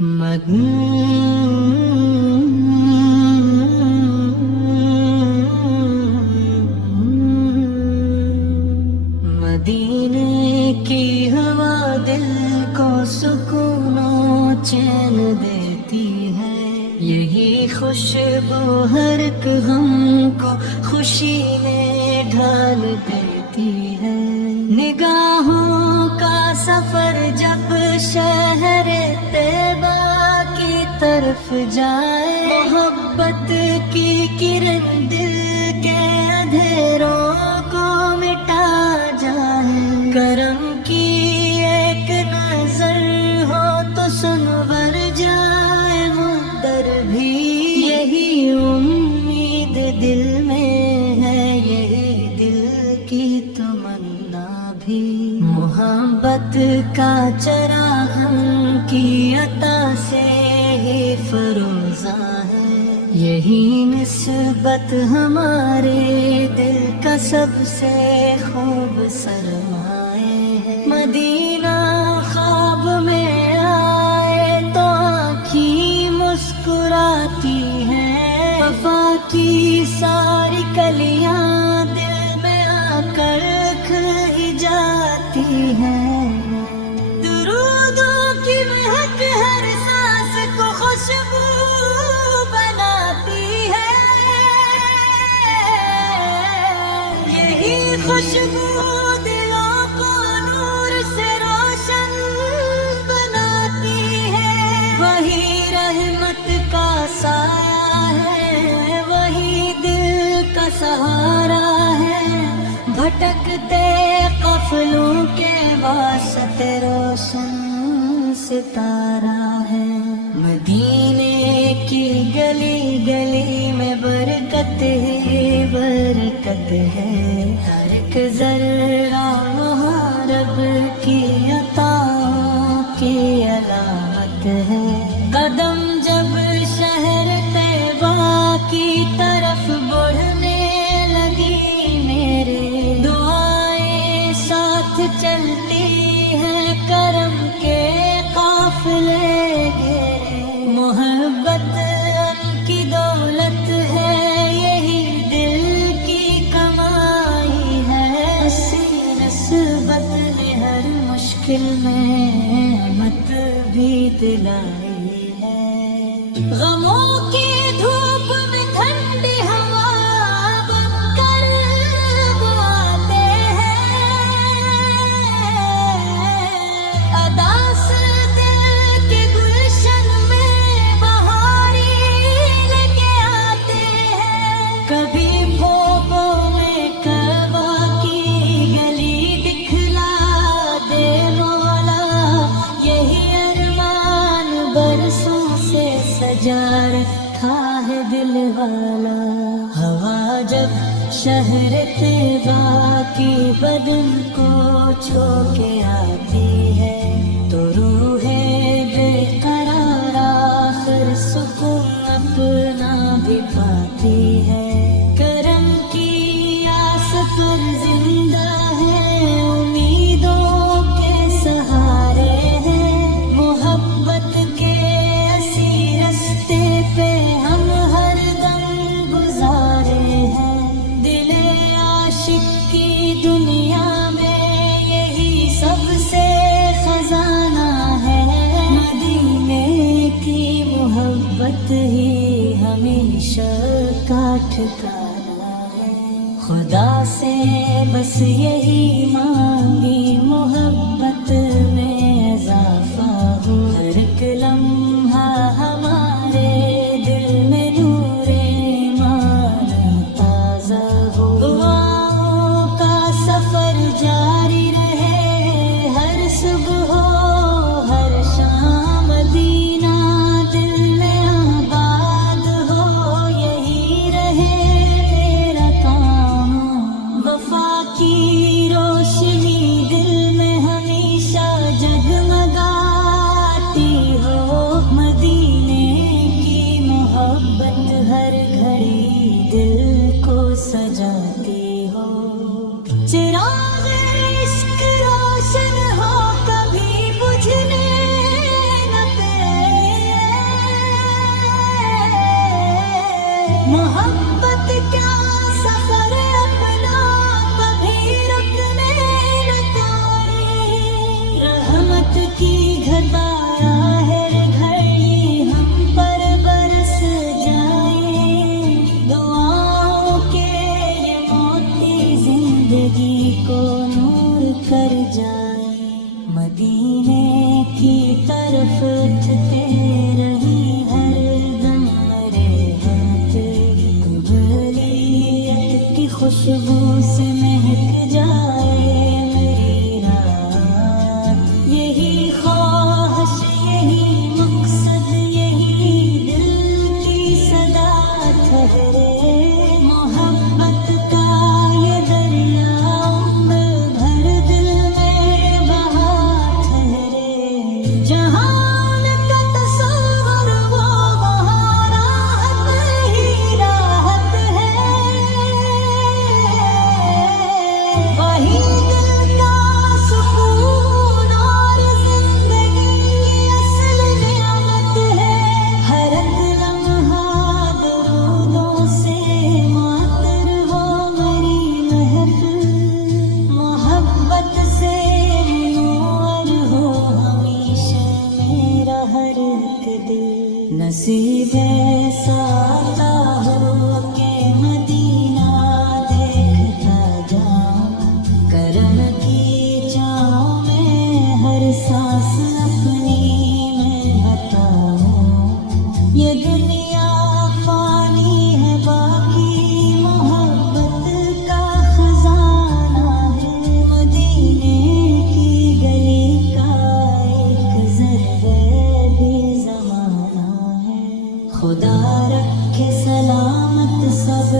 مدینے کی ہوا دل کو سکون و چین دیتی ہے، یہی خوشبو ہر ایک غم کو خوشی میں ڈھال دیتی ہے۔ نگاہوں کا سفر جب شہر طیبہ کی طرف جائے، محبت کی کرن دل کے اندھیروں کو مٹا جائے، کرم کی ایک نظر ہو تو سنور جائے مندر بھی، یہی امید دل میں ہے، یہی دل کی تمنا بھی۔ محبت کا چراغ ہم کی عطا سے ہی فروزاں ہے، یہی نسبت ہمارے دل کا سب سے خوب سرمایہ ہے۔ مدینہ خواب میں آئے تو آنکھیں مسکراتی ہیں، وفا کی ساری کلیاں دل میں آ کر کھل ہی جاتی ہیں۔ درودوں کی مہک ہر سانس کو خوشبو بناتی ہے، یہی خوشبو دلوں کو نور سے روشن بناتی ہے۔ وہی رحمت کا سایہ ہے، وہی دل کا سہارا ہے، بھٹکتے قافلوں کے واسطے روشن ستارہ ہے۔ مدینے کی گلی گلی میں برکت ہی برکت ہے، ہر ایک ذرہ محرب کی عطا کی علامت ہے۔ قدم جب شہر طیبہ کی طرف بڑھنے لگی میرے، دعائیں ساتھ چلتی ہیں، کرم کے قافلے گھیرے۔ محبت ان کی دولت ہے، یہی دل کی کمائی ہے، اسی نسبت نے ہر مشکل میں مت بھی دلائی ہے۔ غموں کی دھوپ میں ٹھنڈی ہوا بن کر آتے ہیں، اداس دل کے گلشن میں بہاری لے کے آتے ہیں۔ کبھی بھوگوں میں کعبہ کی گلی دکھلا دے مولا، یہی ارمان برسوں سے سجا رکھا ہے دل والا۔ ہوا جب شہر طیبہ کی بدن کو چھو کے آتی ہے، تو روح بے قرار آخر سکون اپنا بھی پاتی ہے۔ کرم کی آس پر زندہ ہے، امیدوں کے سہارے ہیں، محبت کے اسی رستے پہ ہم ہر دم گزارے ہیں۔ دل عاشق کی دنیا میں یہی سب سے خزانہ ہے، مدینے کی محبت ہی ہمیشہ کا ٹھکانہ ہے۔ خدا سے بس یہی مانگی محبت میں اضافہ ہو، ہر ایک لمحہ ہمارے دل میں نور ایمان تازہ ہو۔ دعاؤں کا سفر جاری رہے، ہر صبح ہو ہر شام، مدینہ دل میں آباد ہو، یہی رہے میرا کام۔ وفا کی روشنی دل میں ہمیشہ محبت کیا سفر اپنا کبھی رکنے نہ پائے، رحمت کی گھٹایا ہے گھڑی ہم پر برس جائے، دعاؤں کے یہ موتی زندگی کو نور کر جائے، مدینے کی طرف اٹھتے رہی ہر دم میرے ہاتھ، قبولیت کی خوشبو سے مہک جائے میری رات، یہی خواہش یہی مقصد یہی دل کی صدا ٹھہرے، محبت کا یہ دریا عمر بھر دل میں بہا ٹھہرے، جہان کا تصور وہ وہاں راحت ہی راحت ہے، وہی دل کا سکون اور زندگی کی اصل نعمت ہے، ہر ایک لمحہ درودوں سے معطر ہو میری محفل، محبت سے منور ہو ہمیشہ میرا ہر ایک دل، نصیب ایسا عطا ہو کہ مدینہ دیکھتا جاؤں، کرم کی چھاؤں میں ہر سانس اپنی میں بتاؤں، یہ دنیا فانی ہے باقی محبت کا خزانہ ہے، مدینے کی گلی کا ایک ذرہ بھی زمانہ ہے، خدا رکھے سلامت سب